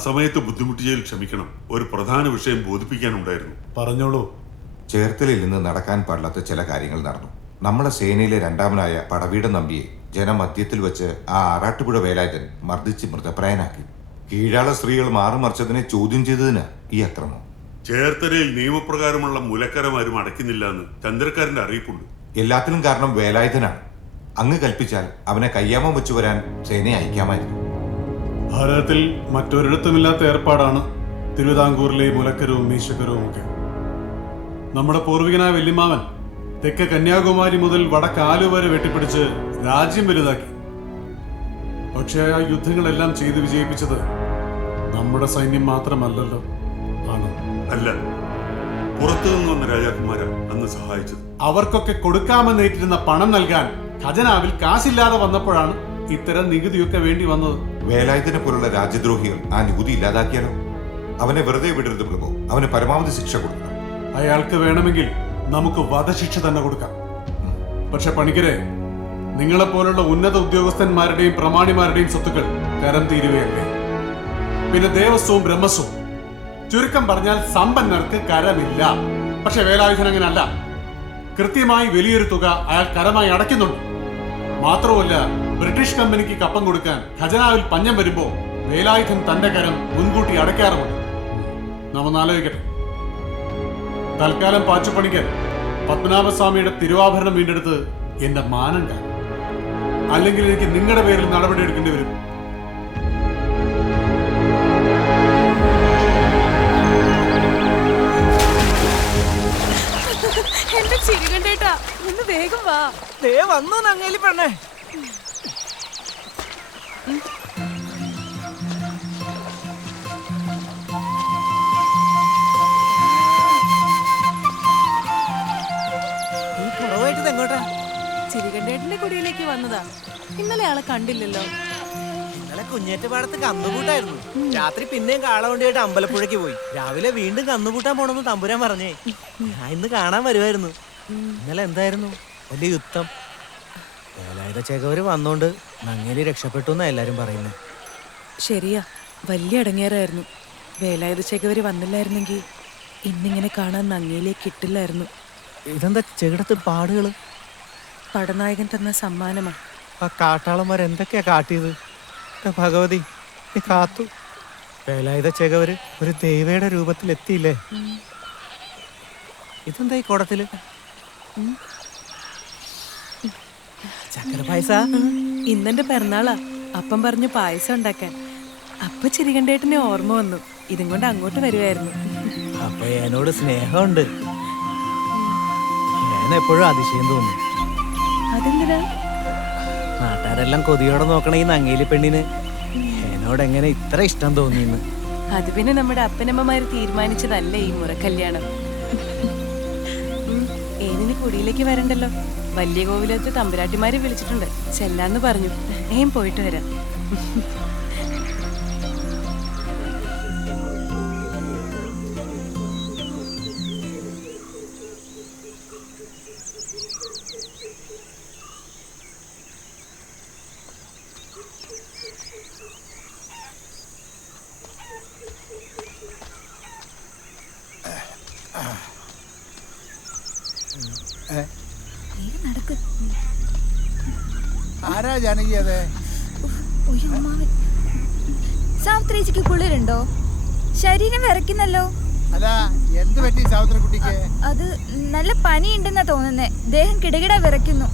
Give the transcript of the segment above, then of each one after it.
അസമയത്ത് ബുദ്ധിമുട്ടിയതിൽ ക്ഷമിക്കണം. ഒരു പ്രധാന വിഷയം ബോധിപ്പിക്കാനുണ്ടായിരുന്നു. പറഞ്ഞോളൂ. ചേർത്തലിൽ നിന്ന് നടക്കാൻ പാടില്ലാത്ത ചില കാര്യങ്ങൾ നടന്നു. നമ്മുടെ സേനയിലെ രണ്ടാമനായ പടവീടൻ നമ്പിയെ ജനമധ്യത്തിൽ വെച്ച് ആ ആറാട്ടുപുഴ വേലായുധൻ മർദ്ദിച്ച് മൃതപ്രായനാക്കി. കീഴാള സ്ത്രീകൾ മാറുമറിച്ചതിനെ ചോദ്യം ചെയ്തതിന് ഈ അക്രമം. ചേർത്തലയിൽ നിയമപ്രകാരമുള്ള മുലക്കരമാരും അടയ്ക്കുന്നില്ല എന്ന് ചന്ദ്രക്കാരന്റെ അറിയിപ്പുണ്ട്. എല്ലാത്തിനും കാരണം വേലായുധനാണ്. അങ്ങ് കൽപ്പിച്ചാൽ അവനെ കയ്യാമം വെച്ചു വരാൻ സേനയെ അയക്കാമായിരുന്നു. ഭാരതത്തിൽ മറ്റൊരിടത്തുമില്ലാത്ത ഏർപ്പാടാണ് തിരുവിതാംകൂറിലെ മുലക്കരവും മീശക്കരവും ഒക്കെ. നമ്മുടെ പൂർവികനായ വല്യമാവൻ തെക്ക് കന്യാകുമാരി മുതൽ വടക്ക് ആലു വരെ വെട്ടിപ്പിടിച്ച് രാജ്യം വലുതാക്കി. പക്ഷേ ആ യുദ്ധങ്ങളെല്ലാം ചെയ്ത് വിജയിപ്പിച്ചത് നമ്മുടെ സൈന്യം മാത്രമല്ലല്ലോ. ആണ് അല്ല, പുറത്തുനിന്ന് വന്ന രാജാക്കന്മാരാ അന്ന് സഹായിച്ചത്. അവർക്കൊക്കെ കൊടുക്കാമെന്നേറ്റിരുന്ന പണം നൽകാൻ ഖജനാവിൽ കാശില്ലാതെ വന്നപ്പോഴാണ് ഇത്തരം നികുതിയൊക്കെ വേണ്ടി വന്നത്. വേലായുധനെ പോലുള്ള രാജ്യദ്രോഹികൾ ആ നികുതി ഇല്ലാതാക്കിയാലോ? അവനെ വെറുതെ വിടരുത് പ്രഭു. അവന് പരമാവധി ശിക്ഷ കൊടുക്കണം. അയാൾക്ക് വേണമെങ്കിൽ നമുക്ക് വധശിക്ഷ തന്നെ കൊടുക്കാം. പക്ഷെ പണിക്കരെ, നിങ്ങളെപ്പോലുള്ള ഉന്നത ഉദ്യോഗസ്ഥന്മാരുടെയും പ്രമാണിമാരുടെയും സ്വത്തുക്കൾ കരം തീരുകയല്ലേ? പിന്നെ ദേവസ്വവും ബ്രഹ്മസ്വവും. ചുരുക്കം പറഞ്ഞാൽ സമ്പന്നർക്ക് കരമില്ല. പക്ഷെ വേലായുധൻ അങ്ങനല്ല. കൃത്യമായി വലിയൊരു തുക അയാൾ കരമായി അടയ്ക്കുന്നുണ്ട്. മാത്രമല്ല, ബ്രിട്ടീഷ് കമ്പനിക്ക് കപ്പം കൊടുക്കാൻ ഖജനാവിൽ പഞ്ഞം വരുമ്പോ വേലായുധൻ തന്റെ കരം മുൻകൂട്ടി അടയ്ക്കാറുമുണ്ട്. നമ്മൊന്നാലോചിക്കട്ടെ. തൽക്കാലം പാച്ചുപണിക്കൻ പത്മനാഭസ്വാമിയുടെ തിരുവാഭരണം വീണ്ടെടുത്ത് എന്റെ മാനം കാണും. അല്ലെങ്കിൽ എനിക്ക് നിങ്ങളുടെ പേരിൽ നടപടി എടുക്കേണ്ടി വരും. എന്റെ ചിരി കണ്ടേട്ടാ, ഒന്ന് വേഗം വാ. വന്നു നങ്ങേലി പെണ്ണേ. എങ്ങോട്ടാ? ചിരികണ്ടേട്ടന്റെ കുടിയിലേക്ക് വന്നതാ. ഇന്നലെ ആളെ കണ്ടില്ലല്ലോ. ഇന്നലെ കുഞ്ഞേറ്റപ്പാടത്ത് കന്നുകൂട്ടായിരുന്നു. രാത്രി പിന്നെയും കാളവണ്ടിയായിട്ട് അമ്പലപ്പുഴയ്ക്ക് പോയി. രാവിലെ വീണ്ടും കന്നുകൂട്ടാൻ പോണെന്ന് തമ്പുരാൻ പറഞ്ഞേ. ഞാൻ ഇന്ന് കാണാൻ വരുമായിരുന്നു. ഇന്നലെ എന്തായിരുന്നു വലിയ യുദ്ധം. വേലായുധ ചേകവര് വന്നോണ്ട് നങ്ങേലി രക്ഷപ്പെട്ടു എന്നാ എല്ലാരും പറയുന്നത്. ശരിയാ, വലിയ അടങ്ങേറായിരുന്നു. വേലായുധ ചേകവര് വന്നില്ലായിരുന്നെങ്കിൽ ഇന്നിങ്ങനെ കാണാൻ നങ്ങേലിയെ കിട്ടില്ലായിരുന്നു. ഇതെന്താ ചെകിടത്ത് പാടുകള്? പടനായകൻ തന്ന സമ്മാനമാ. ആ കാട്ടാളന്മാർ എന്തൊക്കെയാ കാട്ടിയത്? ഭഗവതി, നീ കാത്തു. വേലായുധ ചേകവര് ഒരു ദേവയുടെ രൂപത്തിൽ എത്തിയില്ലേ? ഇതെന്താ ഈ കുടത്തില്? ചക്കര പായസ. ഇന്നെന്റെ പിറന്നാളാ. അപ്പം പറഞ്ഞു പായസം ഉണ്ടാക്കാൻ. അപ്പൊ ചിരികണ്ടേട്ടനെ ഓർമ്മ വന്നു. ഇതും കൊണ്ട് അങ്ങോട്ട് വരുമായിരുന്നു. അപ്പൊ എന്നോട് സ്നേഹമുണ്ട്. ഞാൻ എപ്പോഴും അതിശയം തോന്നി. അതെന്തിനാ? നാട്ടുകാരെല്ലാം കൊതിയോടെ നോക്കണ ഈ നങ്ങേലി പെണ്ണിന് എന്നോട് എങ്ങനെ ഇത്ര ഇഷ്ടം തോന്നിന്ന്. അത് പിന്നെ നമ്മുടെ അപ്പനമ്മമാര് തീരുമാനിച്ചതല്ലേ ഈ മുറക്കല്യാണം. ഏനിന് കുടിയിലേക്ക് വരണ്ടല്ലോ. വലിയ കോവിലത്ത് തമ്പുരാട്ടിമാരെ വിളിച്ചിട്ടുണ്ട്. ചെല്ലാന്ന് പറഞ്ഞു. പോയിട്ട് വരാം. ആരാ ജാനകി? അതെ, സാവിത്രിക്ക് കുളിരുണ്ടോ? ശരീരം വിറയ്ക്കുന്നല്ലോ. അല്ല, എന്ത് പറ്റി സാവിത്രിക്കുട്ടിക്ക്? അത് നല്ല പനിയുണ്ടെന്നാ തോന്നുന്നേ. ദേഹം കിടകിട വിറയ്ക്കുന്നു.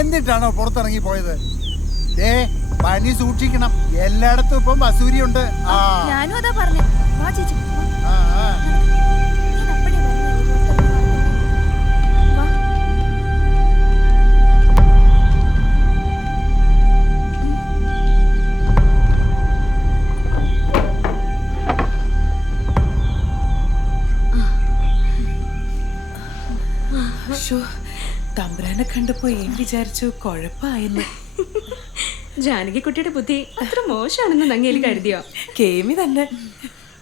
എന്നിട്ടാണോ പുറത്തിറങ്ങി പോയത്? പനി സൂക്ഷിക്കണം. എല്ലായിടത്തും ഇപ്പം വസൂരിയുണ്ട്. ഞാനും അതാ പറഞ്ഞു. വാ ചേച്ചി. തമ്പ്രാനെ കണ്ടപ്പോ വിചാരിച്ചു കുഴപ്പായെന്ന്. ജാനകിക്കുട്ടിയുടെ ബുദ്ധി അത്ര മോശമാണെന്ന് നങ്ങേലി കരുതിയോ? കേമി തന്നെ.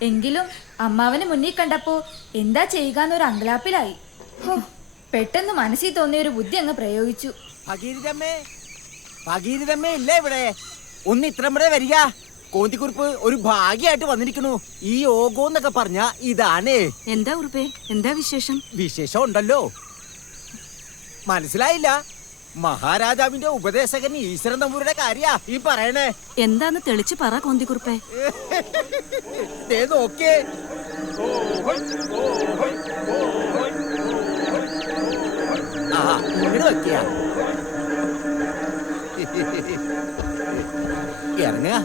എങ്കിലും അമ്മാവനെ മുന്നിൽ കണ്ടപ്പോ എന്താ ചെയ്യുകന്നൊരു അങ്കലാപ്പിലായി. പെട്ടെന്ന് മനസ്സിൽ തോന്നിയ ഒരു ബുദ്ധി അങ്ങ് പ്രയോഗിച്ചു. ഭഗീരഥമ്മേ, ഭഗീരഥമ്മേ ഇല്ലേ ഇവിടെ? ഒന്ന് ഇത്രയും ഇവിടെ വരിക. കോന്തിക്കുറിപ്പ് ഒരു ഭാഗ്യമായിട്ട് വന്നിരിക്കണു. ഈ യോഗം എന്നൊക്കെ പറഞ്ഞ ഇതാണേ. എന്താ ഉറുപ്പേ, എന്താ വിശേഷം? വിശേഷം ഉണ്ടല്ലോ. മനസ്സിലായില്ല? മഹാരാജാവിന്റെ ഉപദേശകൻ ഈശ്വരൻ തമ്പൂരുടെ കാര്യ ഈ പറയണേ. എന്താന്ന് തെളിച്ച് പറ കോന്തിക്കുറുപ്പേ. ദേ നോക്കിയേ. ആ ഇങ്ങോട്ട് വെക്കിയ ഇറങ്ങുക.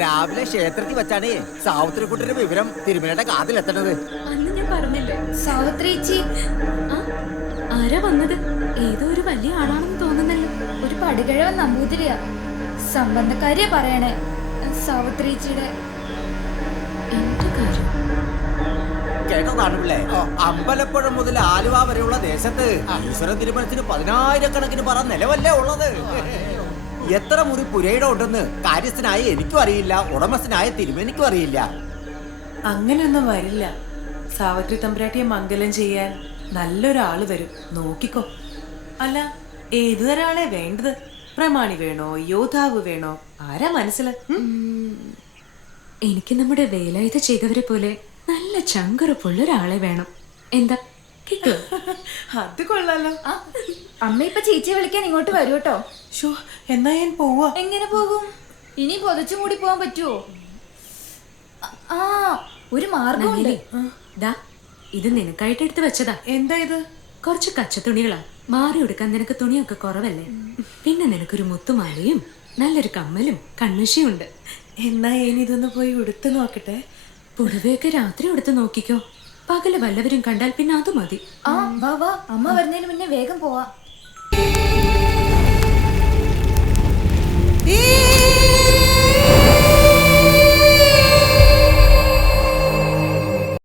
രാവിലെ ക്ഷേത്രത്തിൽ വെച്ചാണേ സാവിത്രിക്കുട്ടിയുടെ വിവരം തിരുമലയുടെ കാതിലെത്തണത്. അന്ന് ഞാൻ പറഞ്ഞില്ലേ സാവിത്രിച്ചി, ആ ആരാ വന്നത്? ഏതോ ഒരു വലിയ ആളാണെന്ന് തോന്നുന്നല്ലോ. ഒരു പടുകിഴവൻ നമ്പൂതിരിയാ. സംബന്ധക്കാരിയാ പറയണേ. സാവിത്രിച്ചിയുടെ എന്റെ കാര്യം കേട്ടതാണ് പിള്ളേ. അമ്പലപ്പുഴ മുതൽ ആലുവ വരെയുള്ള ദേശത്ത് ഈശ്വരൻ തിരുമലത്തിന് 10,000 പറ നിലവല്ലേ ഉള്ളത്. എത്ര മുറി പുരയിടം ഉണ്ടെന്ന് കാര്യസ്ഥനായ എനിക്കും അറിയില്ല, ഉടമസ്ഥനായ തിരുമേനിക്കും അറിയില്ല. അങ്ങനെയൊന്നും വരില്ല. സാവിത്രി തമ്പുരാട്ടിയെ മംഗലം ചെയ്യാൻ നല്ലൊരാള് വരും, നോക്കിക്കോ. അല്ല, ഏതുതരം ആളെ വേണ്ടത്? പ്രമാണി വേണോ, യോദ്ധാവ് വേണോ, ആരാ മനസ്സില്? എനിക്ക് നമ്മുടെ വേലായുധ ചെയ്തവരെ പോലെ നല്ല ചങ്കറപ്പുള്ളൊരാളെ വേണം. എന്താ കിട്ടുമോ? അത് കൊള്ളാലോ. അമ്മ ഇപ്പൊ ചേച്ചിയെ വിളിക്കാൻ ഇങ്ങോട്ട് വരൂ കേട്ടോ. ഷോ, എന്നാ ഞാൻ പോവാ. എങ്ങനെ പോകും? ഇനി പൊതച്ചും കൂടി പോവാൻ പറ്റുമോ? ആ, ഒരു മാർഗമുണ്ട്. ദാ ഇത് നിനക്കായിട്ട് എടുത്ത് വെച്ചതാ. എന്താ ഇത്? കുറച്ച് കച്ചത്തുണികളാ. മാറി എടുക്കാൻ നിനക്ക് തുണിയൊക്കെ കുറവല്ലേ. പിന്നെ നിനക്കൊരു മുത്തുമാലയും നല്ലൊരു കമ്മലും കൺമഷിയും ഉണ്ട്. എന്നാ ഇതൊന്ന് പോയി ഉടുത്ത് നോക്കട്ടെ. പുടവയൊക്കെ രാത്രി എടുത്ത് നോക്കിക്കോ. പകല് വല്ലവരും കണ്ടാൽ പിന്നെ അത് മതി. ആ വാ വാ, അമ്മ വരുന്നതിന് മുന്നേ വേഗം പോവാ.